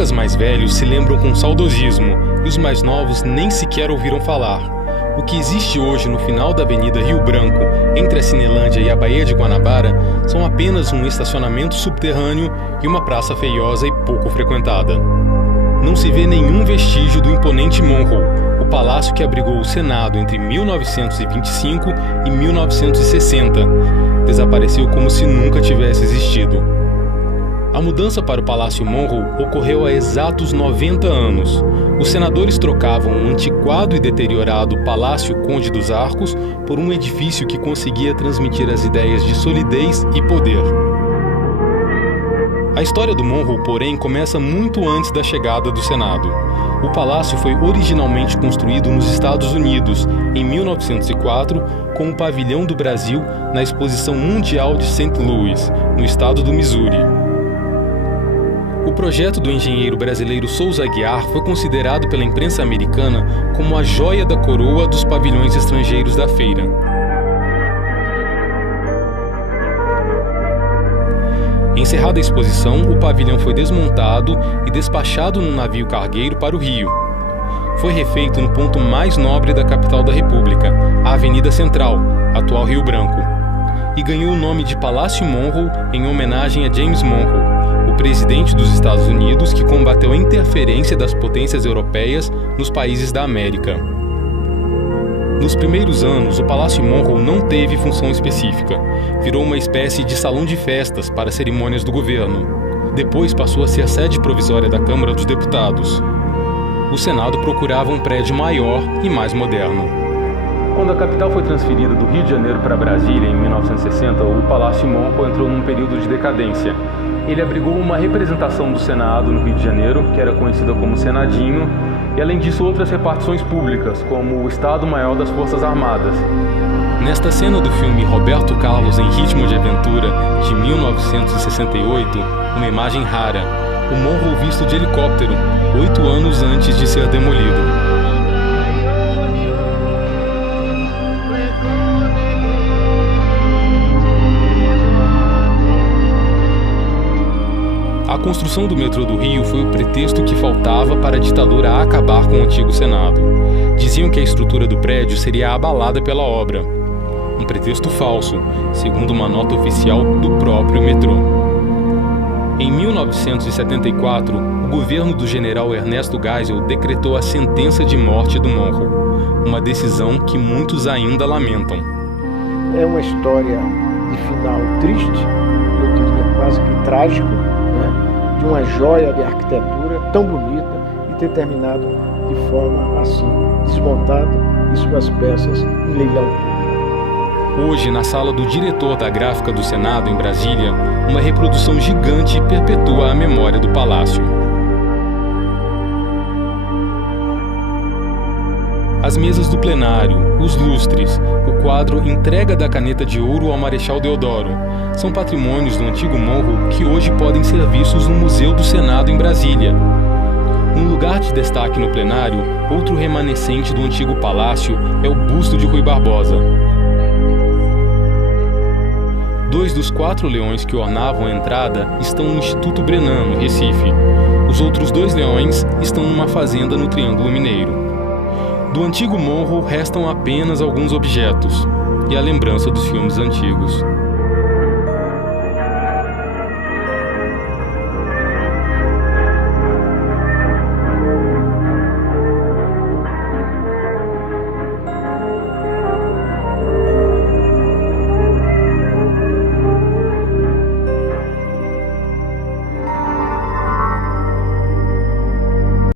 Cariocas mais velhos se lembram com saudosismo e os mais novos nem sequer ouviram falar. O que existe hoje no final da Avenida Rio Branco, entre a Cinelândia e a Baía de Guanabara, são apenas um estacionamento subterrâneo e uma praça feiosa e pouco frequentada. Não se vê nenhum vestígio do imponente Monroe, o palácio que abrigou o Senado entre 1925 e 1960. Desapareceu como se nunca tivesse existido. A mudança para o Palácio Monroe ocorreu há exatos 90 anos. Os senadores trocavam um antiquado e deteriorado Palácio Conde dos Arcos por um edifício que conseguia transmitir as ideias de solidez e poder. A história do Monroe, porém, começa muito antes da chegada do Senado. O palácio foi originalmente construído nos Estados Unidos, em 1904, como pavilhão do Brasil na Exposição Mundial de St. Louis, no estado do Missouri. O projeto do engenheiro brasileiro Souza Aguiar foi considerado pela imprensa americana como a joia da coroa dos pavilhões estrangeiros da feira. Encerrada a exposição, o pavilhão foi desmontado e despachado num navio cargueiro para o Rio. Foi refeito no ponto mais nobre da capital da República, a Avenida Central, atual Rio Branco, e ganhou o nome de Palácio Monroe em homenagem a James Monroe, o presidente dos Estados Unidos que combateu a interferência das potências europeias nos países da América. Nos primeiros anos, o Palácio Monroe não teve função específica. Virou uma espécie de salão de festas para cerimônias do governo. Depois passou a ser a sede provisória da Câmara dos Deputados. O Senado procurava um prédio maior e mais moderno. Quando a capital foi transferida do Rio de Janeiro para Brasília, em 1960, o Palácio Monroe entrou num período de decadência. Ele abrigou uma representação do Senado no Rio de Janeiro, que era conhecida como Senadinho, e além disso outras repartições públicas, como o Estado-Maior das Forças Armadas. Nesta cena do filme Roberto Carlos em Ritmo de Aventura, de 1968, uma imagem rara, o Monroe visto de helicóptero, 8 anos antes de ser demolido. A construção do metrô do Rio foi o pretexto que faltava para a ditadura acabar com o antigo Senado. Diziam que a estrutura do prédio seria abalada pela obra. Um pretexto falso, segundo uma nota oficial do próprio metrô. Em 1974, o governo do general Ernesto Geisel decretou a sentença de morte do Monroe, uma decisão que muitos ainda lamentam. É uma história de final triste, eu diria quase que trágico, de uma joia de arquitetura tão bonita e ter terminado de forma assim, desmontada e suas peças em leilão. Hoje, na sala do diretor da gráfica do Senado, em Brasília, uma reprodução gigante perpetua a memória do palácio. As mesas do plenário, os lustres, o quadro Entrega da Caneta de Ouro ao Marechal Deodoro são patrimônios do antigo Monroe que hoje podem ser vistos no Museu do Senado em Brasília. Um lugar de destaque no plenário, outro remanescente do antigo palácio, é o busto de Rui Barbosa. 2 dos 4 leões que ornavam a entrada estão no Instituto Brenan, no Recife. Os outros 2 leões estão numa fazenda no Triângulo Mineiro. Do antigo Monroe restam apenas alguns objetos e a lembrança dos filmes antigos.